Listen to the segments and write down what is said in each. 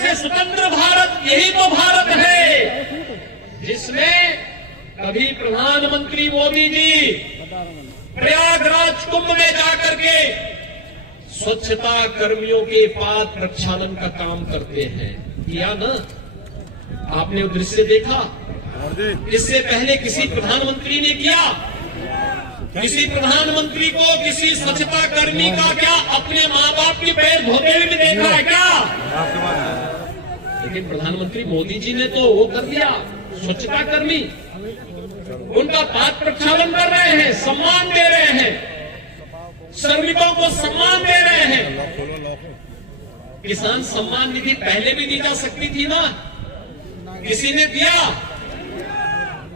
से स्वतंत्र भारत यही तो भारत है जिसमें कभी प्रधानमंत्री मोदी जी प्रयागराज कुंभ में जाकर के स्वच्छता कर्मियों के पाद प्रक्षालन का काम करते हैं। किया ना? आपने वो दृश्य देखा? इससे पहले किसी प्रधानमंत्री ने किया? किसी प्रधानमंत्री को किसी स्वच्छता कर्मी का क्या अपने माँ बाप के पैर धोते हुए भी देखा है क्या? लेकिन प्रधानमंत्री मोदी जी ने तो वो कर दिया। स्वच्छता कर्मी उनका पाद प्रक्षालन कर रहे हैं, सम्मान दे रहे हैं, श्रमिकों को सम्मान दे रहे हैं। किसान सम्मान निधि पहले भी दी जा सकती थी ना? किसी ने दिया?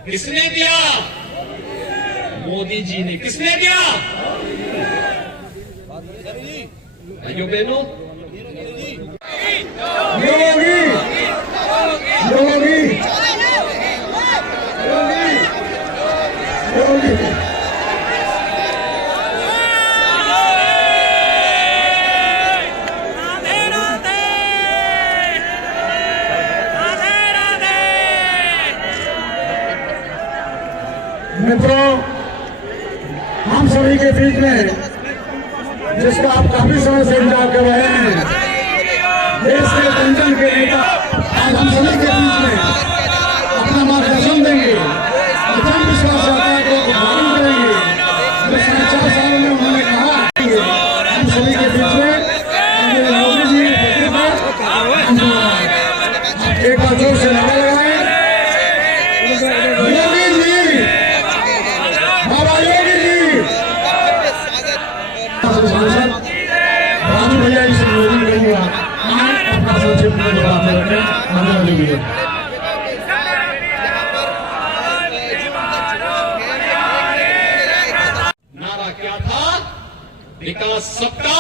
किसने दिया? मोदी जी ने। किसने दिया? भाइयों बहनों, मित्रों, हम सभी के बीच में जिसका आप काफी समय से इंतजार कर रहे हैं, देश के जन के नेता आज हम सभी के बीच में अपना मार्गदर्शन देंगे, जन विश्वास यात्रा को उद्घाटन करेंगे। जो 4.5 सालों में उन्होंने कहा हम सभी के बीच में मोदी जी एक बार जोर से नारा लगाए, राजू भैया इसे निवेदन करूंगा अपना संक्षिप्त में बात रखें। नारा क्या था? विकास सबका,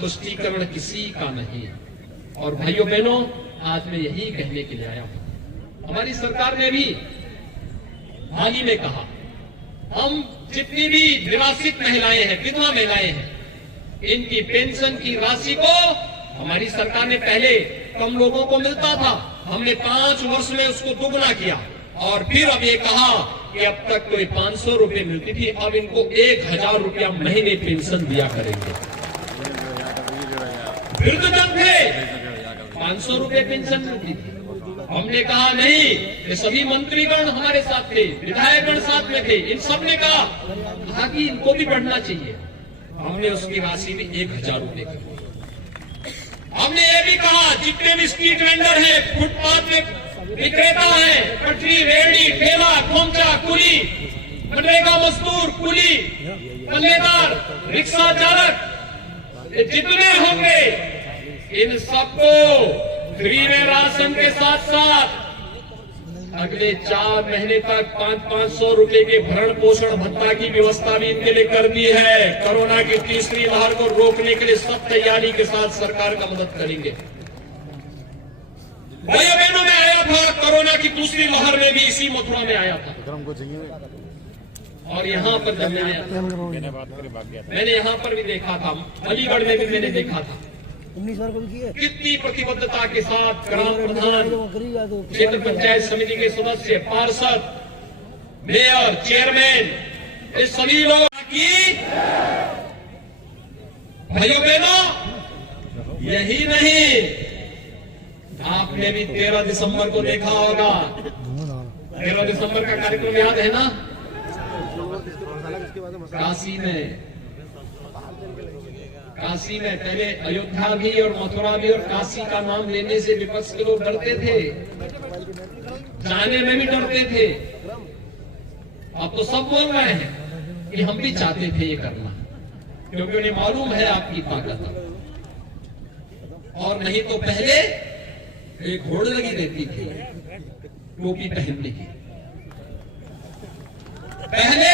तुष्टीकरण किसी का नहीं। और भाइयों बहनों, आज मैं यही कहने के लिए आया हूं। हमारी सरकार ने भी हाल ही में कहा हम जितनी भी निराश्रित महिलाएं हैं, विधवा महिलाएं हैं, इनकी पेंशन की राशि को हमारी सरकार ने पहले कम लोगों को मिलता था, हमने 5 वर्ष में उसको दुगना किया। और फिर अब ये कहा कि अब तक कोई 500 रुपए मिलती थी, अब इनको 1000 रुपया महीने पेंशन दिया करेंगे। वृद्धजन थे, 500 रुपए पेंशन मिलती थी। हमने कहा नहीं, ये सभी मंत्रीगण हमारे साथ थे, विधायकगण साथ में थे, इन सब ने कहा कि इनको भी बढ़ना चाहिए। हमने उसकी राशि भी 1000 रुपए कर दी। हमने ये भी कहा जितने भी स्ट्रीट वेंडर हैं, फुटपाथ में विक्रेता हैं, पटरी, रेहड़ी, ठेला, खोमचा, कुली, मनरेगा मजदूर, कुली, पल्लेदार, रिक्शा चालक, जितने होंगे इन सबको फ्री में राशन के साथ साथ अगले 4 महीने तक 500 रुपए के भरण पोषण भत्ता की व्यवस्था भी इनके लिए कर दी है। कोरोना की तीसरी लहर को रोकने के लिए सब तैयारी के साथ सरकार का मदद करेंगे। भाइयों बहनों, में आया था कोरोना की दूसरी लहर में भी इसी मथुरा में आया था। और यहाँ पर जब मैं आया था, मैंने यहाँ पर भी देखा था, अलीगढ़ में भी मैंने देखा था कितनी प्रतिबद्धता के साथ ग्राम प्रधान, क्षेत्र पंचायत समिति के सदस्य, पार्षद, मेयर, चेयरमैन, ये सभी लोग की। भाइयों बहनों, यही नहीं, आपने भी 13 दिसंबर को देखा होगा। 13 दिसंबर का कार्यक्रम याद है ना? काशी में पहले अयोध्या भी और मथुरा भी और काशी का नाम लेने से विपक्ष के लोग डरते थे, जाने में भी डरते थे। अब तो सब बोल रहे हैं कि हम भी चाहते थे ये करना, क्योंकि उन्हें मालूम है आपकी ताकत। और नहीं तो पहले एक होड़ लगी रहती थी टोपी पहनने की। पहले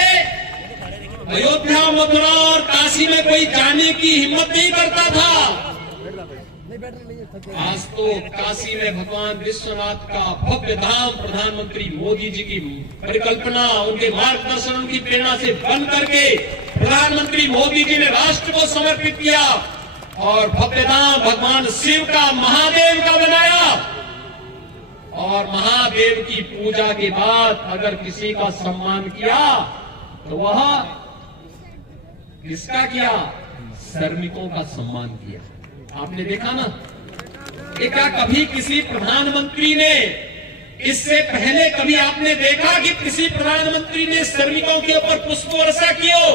अयोध्या, मथुरा और काशी में कोई जाने की हिम्मत नहीं करता था। आज तो काशी में भगवान विश्वनाथ का भव्य धाम प्रधानमंत्री मोदी जी की परिकल्पना, उनके मार्गदर्शन, उनकी प्रेरणा से बन करके प्रधानमंत्री मोदी जी ने राष्ट्र को समर्पित किया और भव्य धाम भगवान शिव का, महादेव का बनाया। महादेव की पूजा के बाद अगर किसी का सम्मान किया तो वह किसका किया? श्रमिकों का सम्मान किया। आपने देखा ना कि क्या कभी किसी प्रधानमंत्री ने, इससे पहले कभी आपने देखा कि किसी प्रधानमंत्री ने श्रमिकों के ऊपर पुष्प वर्षा की हो?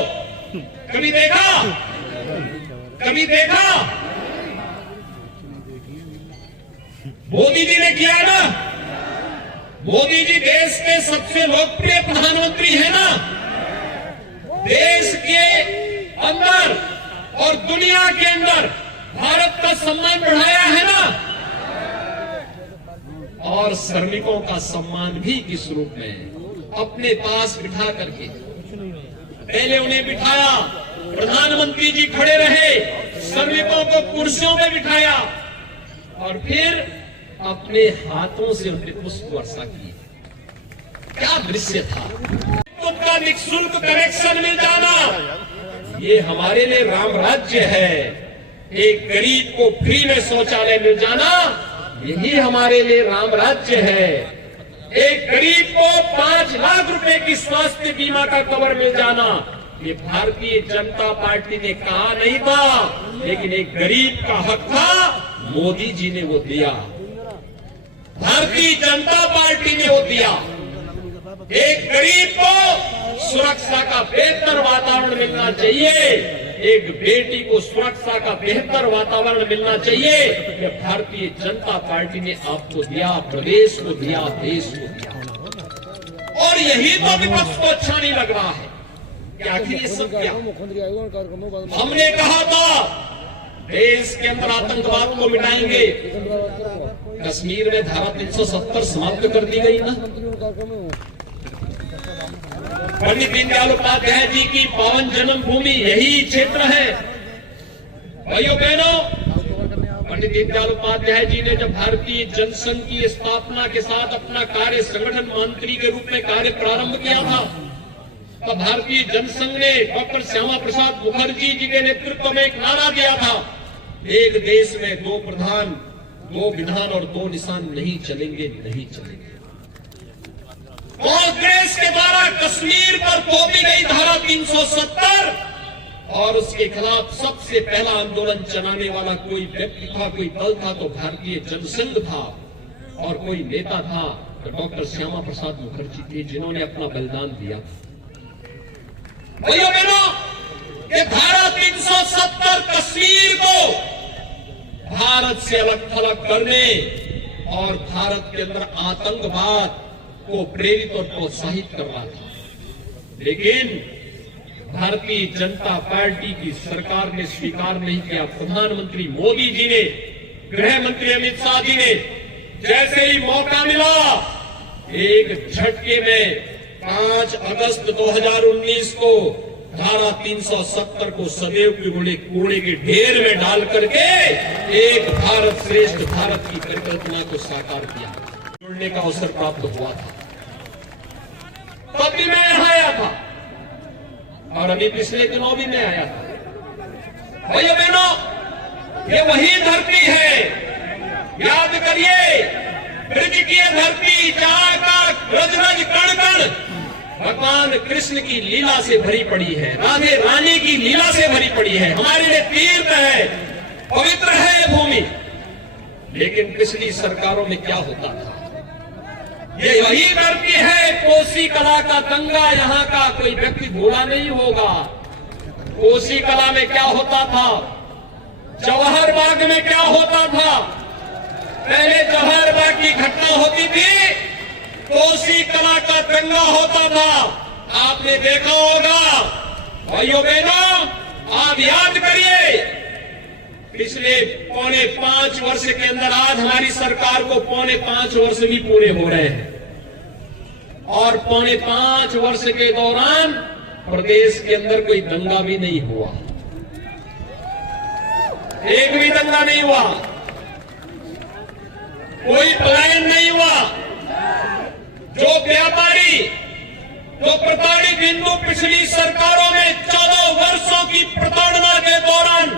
कभी देखा? कभी देखा? मोदी जी ने किया ना। मोदी जी देश के सबसे लोकप्रिय प्रधानमंत्री है ना। देश के अंदर और दुनिया के अंदर भारत का सम्मान बढ़ाया है ना। और श्रमिकों का सम्मान भी किस रूप में? अपने पास बिठा करके। पहले उन्हें बिठाया, प्रधानमंत्री जी खड़े रहे, श्रमिकों को कुर्सियों में बिठाया और फिर अपने हाथों से उन्हें पुष्प वर्षा की। क्या दृश्य था! उनका निःशुल्क कनेक्शन मिल जाना, ये हमारे लिए राम राज्य है। एक गरीब को फ्री में शौचालय मिल जाना, यही हमारे लिए राम राज्य है। एक गरीब को 5 लाख रुपए की स्वास्थ्य बीमा का कवर मिल जाना, ये भारतीय जनता पार्टी ने कहा नहीं था, लेकिन एक गरीब का हक था, मोदी जी ने वो दिया। भारतीय जनता पार्टी ने वो दिया। एक गरीब को सुरक्षा का बेहतर वातावरण मिलना चाहिए, एक बेटी को सुरक्षा का बेहतर वातावरण मिलना चाहिए। ये भारतीय जनता पार्टी ने आपको दिया, प्रदेश को दिया, देश को दिया। और यही तो विपक्ष को अच्छा नहीं लग रहा है कि आखिर ये सब क्या? हमने कहा था देश के अंदर आतंकवाद को मिटाएंगे। कश्मीर में धारा 370 समाप्त कर दी गई ना। पंडित दीनदयाल उपाध्याय जी की पावन जन्मभूमि यही क्षेत्र है। भाइयों बहनों, पंडित दीनदयाल उपाध्याय जी ने जब भारतीय जनसंघ की स्थापना के साथ अपना कार्य संगठन मंत्री के रूप में कार्य प्रारंभ किया था, तब भारतीय जनसंघ ने डॉक्टर श्यामा प्रसाद मुखर्जी जी के नेतृत्व में एक नारा दिया था, एक देश में 2 प्रधान, 2 विधान और 2 निशान नहीं चलेंगे, नहीं चलेंगे। कांग्रेस के द्वारा कश्मीर पर थोपी गई धारा 370 और उसके खिलाफ सबसे पहला आंदोलन चलाने वाला कोई व्यक्ति था, कोई दल था तो भारतीय जनसंघ था, और कोई नेता था तो डॉक्टर श्यामा प्रसाद मुखर्जी थे, जिन्होंने अपना बलिदान दिया। भाइयों बहनों, ये धारा 370 कश्मीर को भारत से अलग थलग करने और भारत के अंदर आतंकवाद को प्रेरित और प्रोत्साहित कर रहा था, लेकिन भारतीय जनता पार्टी की सरकार ने स्वीकार नहीं किया। प्रधानमंत्री मोदी जी ने, गृह मंत्री अमित शाह जी ने जैसे ही मौका मिला, एक झटके में 5 अगस्त 2019 को धारा 370 को सदैव के कूड़े के ढेर में डाल करके एक भारत श्रेष्ठ भारत की परिकल्पना को साकार किया, जुड़ने का अवसर प्राप्त हुआ था। तब भी मैं यहां आया था और अभी पिछले दिनों भी मैं आया था। भाइयों बहनों, ये वही धरती है, याद करिए, ब्रज की धरती जहां का रज रज कण कण भगवान कृष्ण की लीला से भरी पड़ी है, राधे रानी की लीला से भरी पड़ी है, हमारे लिए तीर्थ है, पवित्र है ये भूमि। लेकिन पिछली सरकारों में क्या होता था? ये वही धरती है, कोसी कला का गंगा, यहाँ का कोई व्यक्ति भूला नहीं होगा। कोसी कला में क्या होता था? जवाहर बाग में क्या होता था? पहले जवाहर बाग की घटना होती थी, कोसी कला का दंगा होता था। आपने देखा होगा। भाइयों बहनों, आप याद करिए, पिछले 4.5 वर्ष के अंदर आज हमारी सरकार को 4.5 वर्ष भी पूरे हो रहे हैं, और 4.5 वर्ष के दौरान प्रदेश के अंदर कोई दंगा भी नहीं हुआ, एक भी दंगा नहीं हुआ, कोई पलायन नहीं हुआ। जो व्यापारी, जो प्रताड़ित हिंदू पिछली सरकारों में 14 वर्षों की प्रताड़ना के दौरान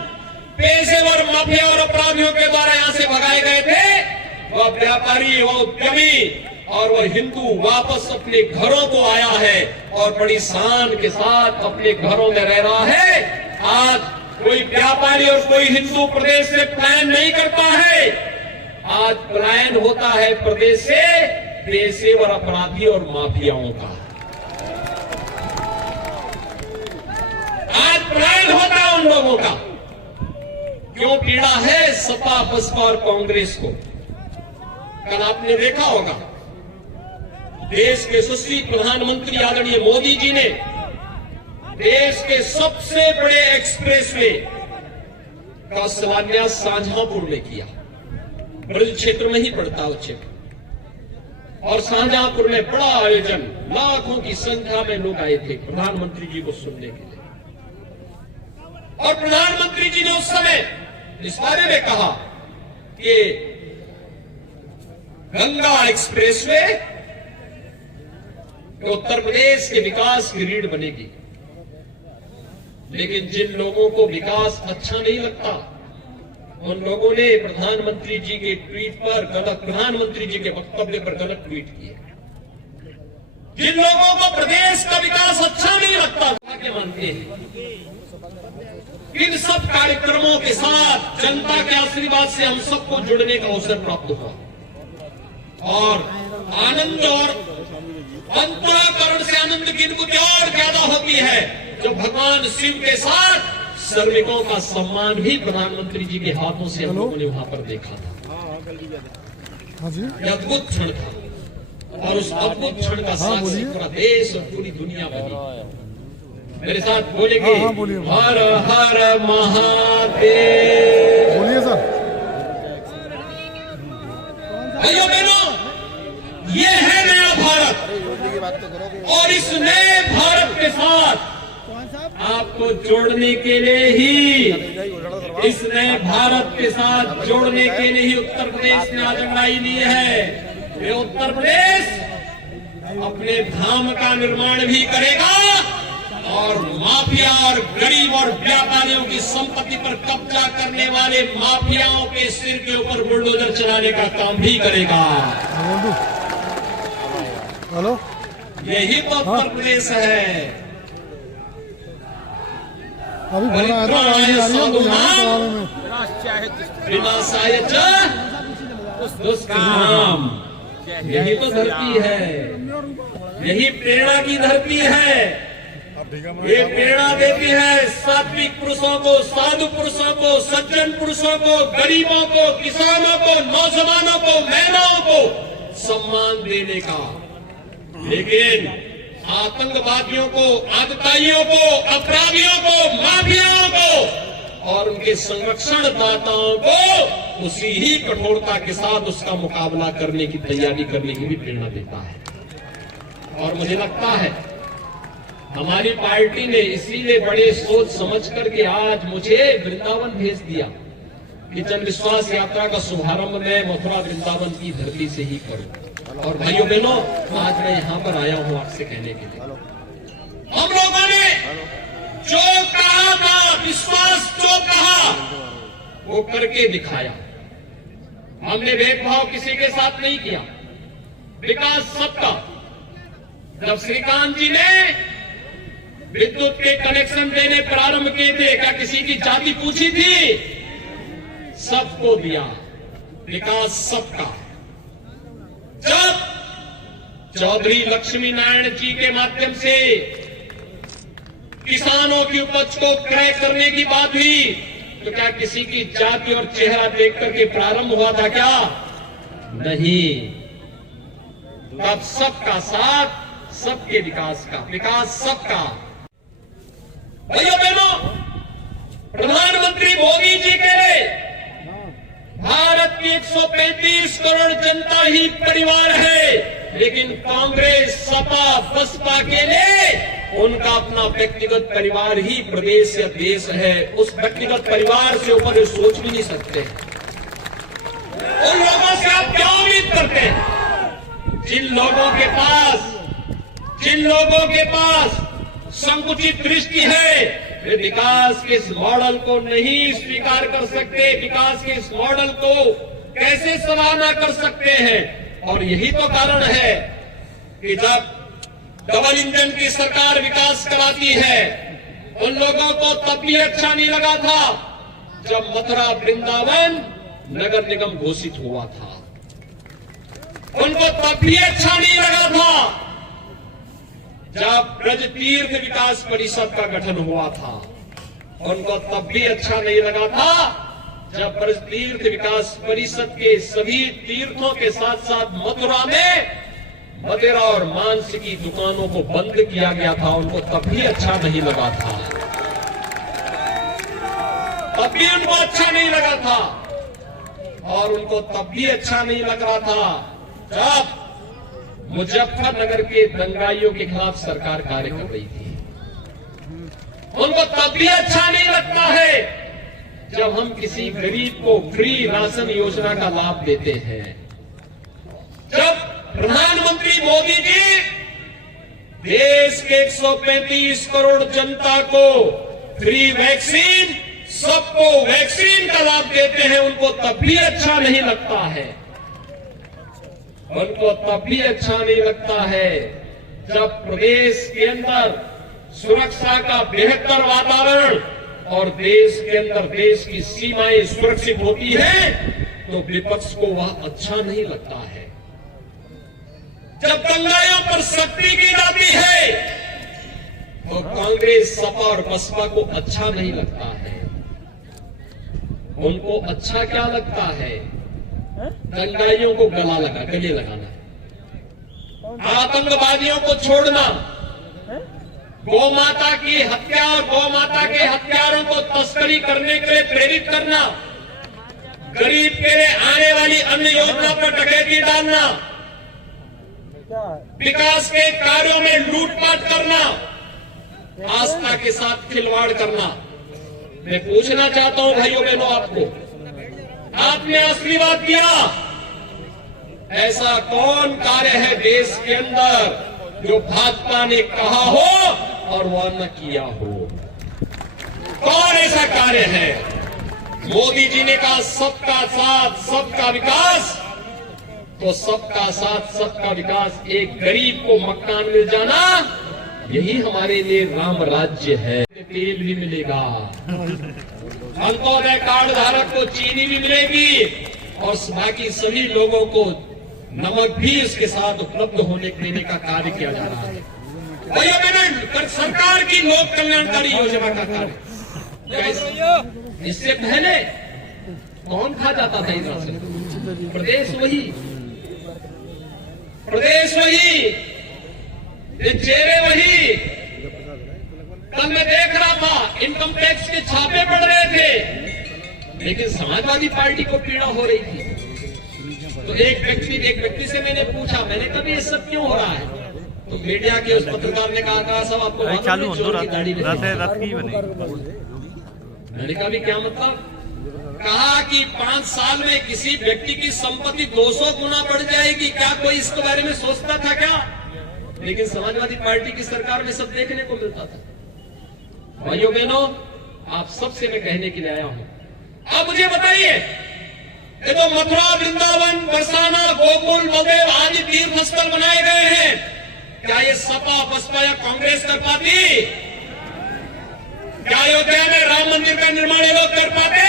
पेशेवर माफिया और अपराधियों के द्वारा यहां से भगाए गए थे, वह व्यापारी, वह उद्यमी और वह हिंदू वापस अपने घरों को आया है और बड़ी शान के साथ अपने घरों में रह रहा है। आज कोई व्यापारी और कोई हिंदू प्रदेश से पलायन नहीं करता है। आज पलायन होता है प्रदेश से पेशेवर अपराधी और माफियाओं का। आज पलायन होता है उन लोगों का। क्यों पीड़ा है सपा, बसपा और कांग्रेस को? कल आपने देखा होगा देश के यशस्वी प्रधानमंत्री आदरणीय मोदी जी ने देश के सबसे बड़े एक्सप्रेसवे का शिलान्यास शाहजहांपुर में किया। ब्रज क्षेत्र में ही पड़ता है क्षेत्र। और शाहजहांपुर में बड़ा आयोजन, लाखों की संख्या में लोग आए थे प्रधानमंत्री जी को सुनने के लिए। और प्रधानमंत्री जी ने उस समय इस बारे में कहा कि गंगा एक्सप्रेसवे उत्तर प्रदेश के विकास की रीढ़ बनेगी। लेकिन जिन लोगों को विकास अच्छा नहीं लगता, उन लोगों ने प्रधानमंत्री जी के ट्वीट पर गलत, प्रधानमंत्री जी के वक्तव्य पर गलत ट्वीट किए। जिन लोगों को प्रदेश का विकास अच्छा नहीं लगता, क्या मानते हैं? इन सब कार्यक्रमों के साथ जनता के आशीर्वाद से हम सबको जुड़ने का अवसर प्राप्त हुआ और आनंद और अंतराकरण से आनंद की अनुभूति और ज्यादा होती है जब भगवान शिव के साथ श्रमिकों का सम्मान भी प्रधानमंत्री जी के हाथों से हम लोगों ने वहां पर देखा था। यह अद्भुत क्षण था और उस अद्भुत क्षण का साक्षी पूरा देश और पूरी दुनिया बनी। मेरे साथ बोलेंगे हर हर महादेव। बोलिए सर। भाइयों बहनों, ये है नया भारत और इस नए भारत के साथ आपको जोड़ने के लिए ही, इस नए भारत के साथ जोड़ने के लिए ही उत्तर प्रदेश ने आज अगुवाई ली है। ये उत्तर प्रदेश अपने धाम का निर्माण भी करेगा और माफिया और गरीब और व्यापारियों की संपत्ति पर कब्जा करने वाले माफियाओं के सिर के ऊपर बुलडोजर चलाने का काम भी करेगा। हेलो, यही तो उत्तर प्रदेश है। अभी घोड़ा आया था, आवाज नहीं आ रही है, तो यहाँ सवालों में विनाशाय च दुष्कृताम्। यही तो धरती है, यही प्रेरणा की धरती है। ये प्रेरणा देती है सात्विक पुरुषों को, साधु पुरुषों को, सज्जन पुरुषों को, गरीबों को, किसानों को, नौजवानों को, महिलाओं को सम्मान देने का। लेकिन आतंकवादियों को, आतताइयों को, अपराधियों को, माफियाओं को और उनके संरक्षणदाताओं को उसी ही कठोरता के साथ उसका मुकाबला करने की तैयारी करने की भी प्रेरणा देता है। और मुझे लगता है हमारी पार्टी ने इसीलिए बड़े सोच समझ करके आज मुझे वृंदावन भेज दिया कि जन विश्वास यात्रा का शुभारंभ मैं मथुरा वृंदावन की धरती से ही करूं। और भाइयों बहनों, आज मैं यहाँ पर आया हूँ आपसे कहने के लिए, हम लोगों ने जो कहा था, विश्वास जो कहा वो करके दिखाया। हमने भेदभाव किसी के साथ नहीं किया, विकास सबका। जब श्रीकांत जी ने विद्युत के कनेक्शन देने प्रारंभ किए थे, क्या किसी की जाति पूछी थी? सबको दिया, विकास सबका। जब चौधरी लक्ष्मी नारायण जी के माध्यम से किसानों की उपज को क्रय करने की बात हुई, तो क्या किसी की जाति और चेहरा देख करके प्रारंभ हुआ था क्या? नहीं। तब सबका साथ, सबके विकास का, विकास सबका। भाइयों बहनों, प्रधानमंत्री मोदी जी के लिए भारत की 135 करोड़ जनता ही परिवार है, लेकिन कांग्रेस, सपा, बसपा के लिए उनका अपना व्यक्तिगत परिवार ही प्रदेश या देश है। उस व्यक्तिगत परिवार से ऊपर सोच भी नहीं सकते। उन लोगों से आप क्या उम्मीद करते हैं? जिन लोगों के पास संकुचित दृष्टि है, वे विकास के इस मॉडल को नहीं स्वीकार कर सकते, विकास के इस मॉडल को कैसे सराहना कर सकते हैं। और यही तो कारण है कि जब डबल इंजन की सरकार विकास कराती है, उन लोगों को तब भी अच्छा नहीं लगा था जब मथुरा वृंदावन नगर निगम घोषित हुआ था। उनको तब भी अच्छा नहीं लगा था जब ब्रज तीर्थ विकास परिषद का गठन हुआ था। उनको तब भी अच्छा नहीं लगा था जब ब्रज तीर्थ विकास परिषद के सभी तीर्थों के साथ साथ मथुरा में मदिरा और मांस की दुकानों को बंद किया गया था। उनको तब भी अच्छा नहीं लगा था, तब भी उनको अच्छा नहीं लगा था। और उनको तब भी अच्छा नहीं लग रहा था जब मुजफ्फरनगर के दंगाइयों के खिलाफ सरकार कार्य कर रही थी। उनको तब भी अच्छा नहीं लगता है जब हम किसी गरीब को फ्री राशन योजना का लाभ देते हैं। जब प्रधानमंत्री मोदी जी देश के 135 करोड़ जनता को फ्री वैक्सीन, सबको वैक्सीन का लाभ देते हैं, उनको तब भी अच्छा नहीं लगता है। उनको तब भी अच्छा नहीं लगता है जब प्रदेश के अंदर सुरक्षा का बेहतर वातावरण और देश के अंदर देश की सीमाएं सुरक्षित होती है, तो विपक्ष को वह अच्छा नहीं लगता है। जब दंगाइयों पर सख्ती की जाती है तो कांग्रेस, सपा और बसपा को अच्छा नहीं लगता है। उनको अच्छा क्या लगता है? दंगाइयों को गले लगाना, आतंकवादियों को छोड़ना, गौ माता की हत्या और गौ माता के हत्यारों को तस्करी करने के लिए प्रेरित करना, गरीब के लिए आने वाली अन्य योजना पर डकैती डालना, विकास के कार्यों में लूटपाट करना, आस्था के साथ खिलवाड़ करना। मैं पूछना चाहता हूं भाइयों बहनों, आपने आशीर्वाद दिया, ऐसा कौन कार्य है देश के अंदर जो भाजपा ने कहा हो और वह न किया हो? कौन ऐसा कार्य है? मोदी जी ने कहा सबका साथ सबका विकास, तो सबका साथ सबका विकास, एक गरीब को मकान मिल जाना, यही हमारे लिए राम राज्य है। तेल भी मिलेगा, अंत्योदय कार्ड धारक को चीनी भी मिलेगी और बाकी सभी लोगों को नमक भी इसके साथ उपलब्ध होने देने का कार्य किया जा रहा है। भैया मैंने सरकार की लोक कल्याणकारी योजना का कार्य, इससे पहले कौन खा जाता था इधर से? प्रदेश वही, ये चेहरे वही। कल मैं देख रहा था इनकम टैक्स के छापे पड़ रहे थे, लेकिन समाजवादी पार्टी को पीड़ा हो रही थी। तो एक व्यक्ति से मैंने पूछा, मैंने कहा ये सब क्यों हो रहा है? तो मीडिया के उस पत्रकार ने कहा सब आपको चालू चोर की दाढ़ी रथ की बनी। मैंने कहा भी क्या मतलब? कहा कि 5 साल में किसी व्यक्ति की संपत्ति 200 गुना बढ़ जाएगी, क्या कोई इसके बारे में सोचता था क्या? लेकिन समाजवादी पार्टी की सरकार में सब देखने को मिलता था। भाइयों बहनों, आप सबसे मैं कहने के लिए आया हूं, आप मुझे बताइए, ये तो मथुरा, वृंदावन, बरसाना, गोकुल, बलदेव आदि तीर्थ स्थल बनाए गए हैं, क्या ये सपा, बसपा या कांग्रेस कर पाती? क्या अयोध्या में राम मंदिर का निर्माण ये लोग कर पाते?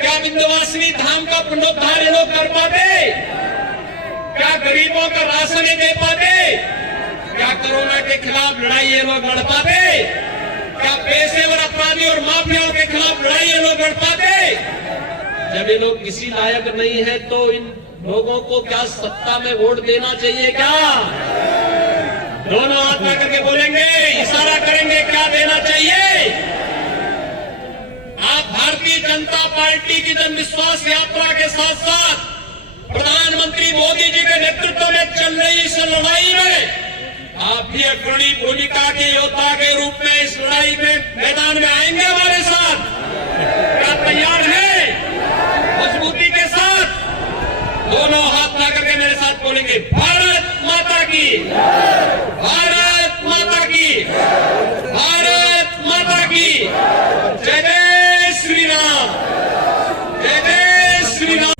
क्या विंध्यवासिनी धाम का पुनरुद्धार ये लोग कर पाते? क्या गरीबों का राशन ये दे पाते? क्या कोरोना के खिलाफ लड़ाई ये लोग लड़ पाते? क्या पेशेवर अपराधी और माफियाओं के खिलाफ लड़ाई ये लोग लड़ पाते? जब ये लोग किसी लायक नहीं है तो इन लोगों को क्या सत्ता में वोट देना चाहिए क्या? दोनों हाथ में करके बोलेंगे, इशारा करेंगे, क्या देना चाहिए? आप भारतीय जनता पार्टी की जन विश्वास यात्रा के साथ साथ प्रधानमंत्री मोदी जी के नेतृत्व में चल रही इस लड़ाई में आप भी अग्रणी भूमिका के योद्धा के रूप में इस लड़ाई में मैदान में आएंगे हमारे साथ? क्या तैयार है? मजबूती के साथ दोनों हाथ ला करके मेरे साथ बोलेंगे, भारत माता की, भारत माता की, भारत माता की, जय जय श्री राम, जय जय श्री राम।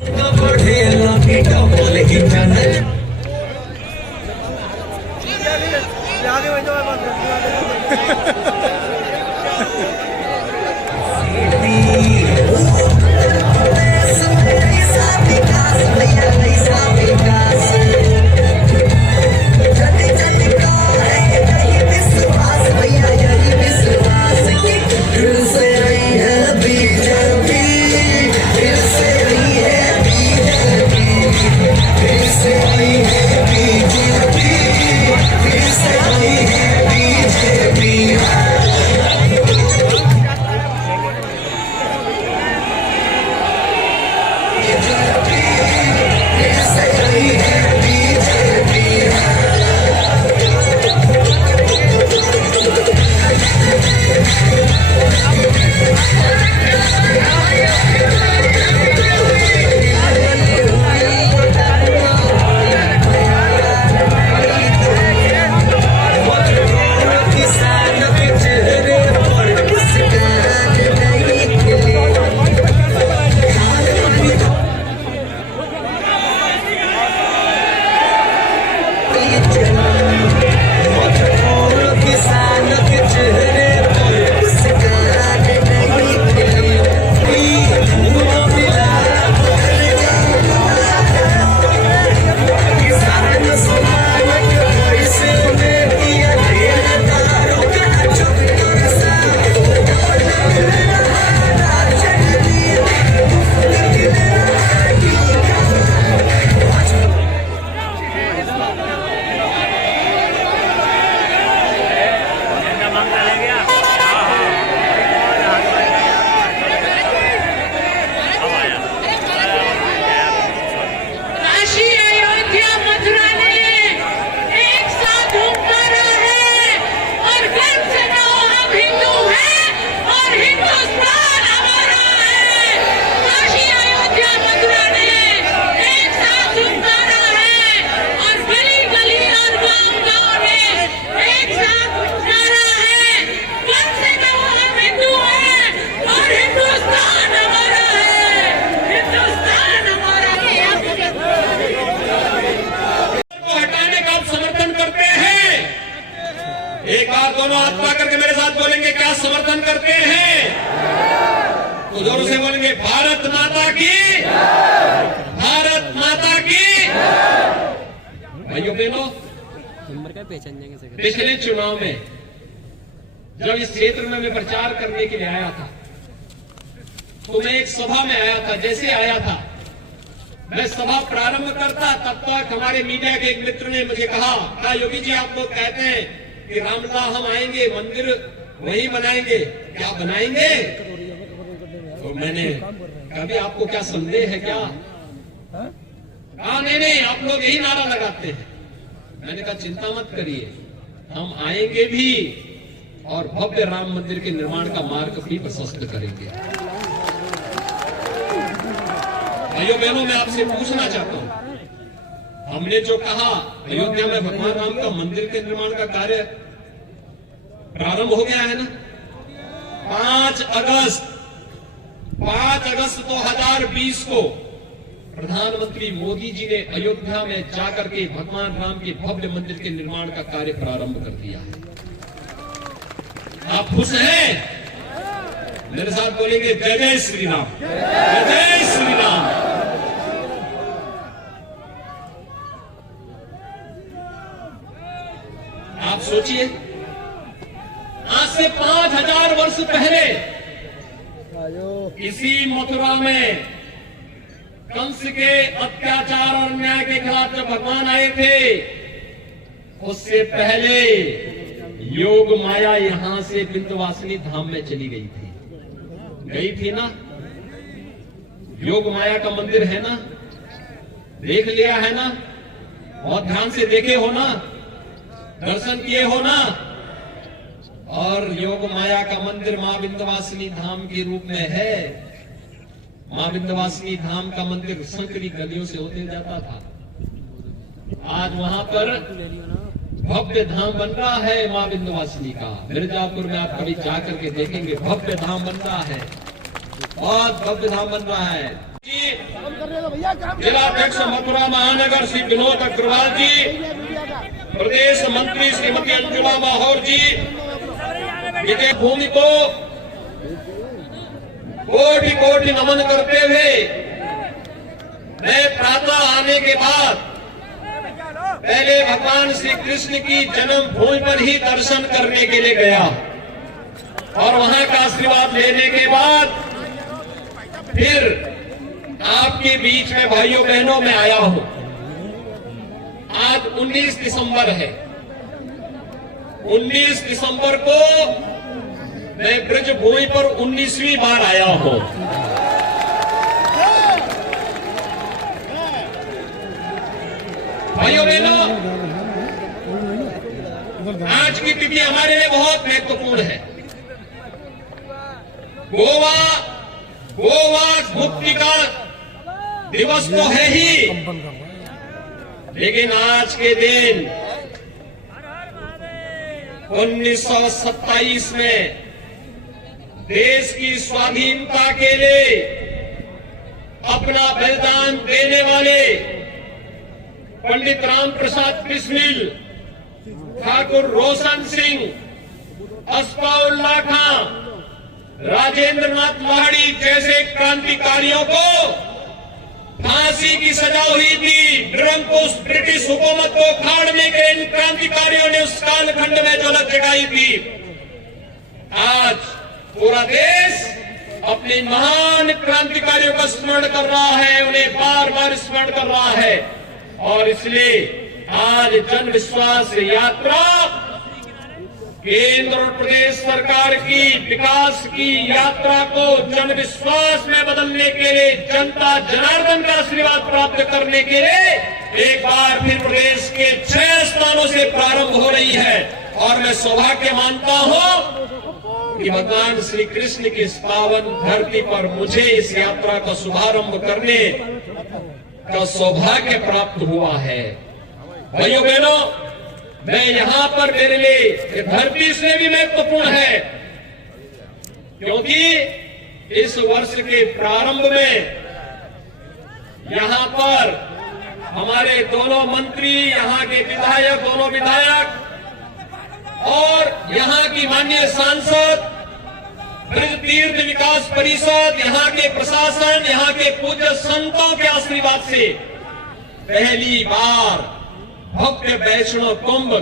एक बार दोनों हाथ पा करके मेरे साथ बोलेंगे, क्या समर्थन करते हैं? तो जोरों से बोलेंगे, भारत माता की, भारत माता की। भाइयों बहनों, पिछले चुनाव में जब इस क्षेत्र में मैं प्रचार करने के लिए आया था, तो मैं एक सभा में आया था। जैसे आया था, मैं सभा प्रारंभ करता, तब तक हमारे मीडिया के एक मित्र ने मुझे कहा, योगी जी आप लोग कहते हैं कि रामलला हम आएंगे, मंदिर वहीं बनाएंगे, क्या बनाएंगे? तो मैंने कभी आपको क्या संदेह है क्या? कहा नहीं, आप लोग यही नारा लगाते हैं। मैंने कहा चिंता मत करिए, हम आएंगे भी और भव्य राम मंदिर के निर्माण का मार्ग भी प्रशस्त करेंगे। भाइयों बहनों, मैं आपसे पूछना चाहता हूं, हमने जो कहा अयोध्या में भगवान राम का मंदिर के निर्माण का कार्य प्रारंभ हो गया है ना? 5 अगस्त 2020 को प्रधानमंत्री मोदी जी ने अयोध्या में जाकर के भगवान राम के भव्य मंदिर के निर्माण का कार्य प्रारंभ कर दिया है। आप खुश हैं? मेरे साथ बोलेंगे जय जय श्री राम, जय जय श्री राम। आप सोचिए, आज से 5000 वर्ष पहले इसी मथुरा में कंस के अत्याचार और अन्याय के खिलाफ जब भगवान आए थे, उससे पहले योग माया यहां से विंध्यवासिनी धाम में चली गई थी ना? योग माया का मंदिर है ना? देख लिया है ना? बहुत ध्यान से देखे हो ना? दर्शन किए हो ना? और योग माया का मंदिर मां विंध्यवासिनी धाम के रूप में है। मां विंध्यवासिनी धाम का मंदिर संकरी गलियों से होते जाता था। आज वहां पर भव्य धाम बन रहा है मां विंध्यवासिनी का। मिर्जापुर में आप कभी जाकर के देखेंगे, भव्य धाम बन रहा है, बहुत भव्य धाम बन रहा है। जिलाध्यक्ष मथुरा महानगर श्री विनोद अग्रवाल जी, प्रदेश मंत्री श्रीमती अंजुला माहौर जी, विजय भूमि को कोटि कोटि नमन करते हुए मैं प्रातः आने के बाद पहले भगवान श्री कृष्ण की जन्म भूमि पर ही दर्शन करने के लिए गया और वहां का आशीर्वाद लेने के बाद फिर आपके बीच में भाइयों बहनों में आया हूं। आज 19 दिसंबर है। 19 दिसंबर को मैं ब्रज भूमि पर 19वीं बार आया हूं। भाइयों बहनों, आज की तिथि हमारे लिए बहुत महत्वपूर्ण है। गोवा मुक्ति का दिवस तो है ही, लेकिन आज के दिन 1927 में देश की स्वाधीनता के लिए अपना बलिदान देने वाले पंडित राम प्रसाद बिस्मिल, ठाकुर रोशन सिंह, अस्फाउल्लाह खां, राजेंद्र नाथ लाहिड़ी जैसे क्रांतिकारियों को फांसी की सजा हुई थी। निरंकुश ब्रिटिश हुकूमत को उखाड़ने के इन क्रांतिकारियों ने उस कालखंड में झलक जगाई थी। आज पूरा देश अपने महान क्रांतिकारियों का स्मरण कर रहा है, उन्हें बार बार स्मरण कर रहा है और इसलिए आज जन विश्वास यात्रा केंद्र और प्रदेश सरकार की विकास की यात्रा को जन विश्वास में बदलने के लिए, जनता जनार्दन का आशीर्वाद प्राप्त करने के लिए एक बार फिर प्रदेश के 6 स्थानों से प्रारंभ हो रही है। और मैं सौभाग्य मानता हूं कि भगवान श्री कृष्ण की इस पावन धरती पर मुझे इस यात्रा का शुभारंभ करने का सौभाग्य प्राप्त हुआ है। भाइयों बहनों, मैं यहां पर मेरे लिए ये धरती इसलिए भी महत्वपूर्ण है क्योंकि इस वर्ष के प्रारंभ में यहां पर हमारे दोनों मंत्री, यहां के विधायक, दोनों विधायक और यहां की माननीय सांसद, ब्रज तीर्थ विकास परिषद, यहां के प्रशासन, यहां के पूज्य संतों के आशीर्वाद से पहली बार भव्य वैष्णव कुंभ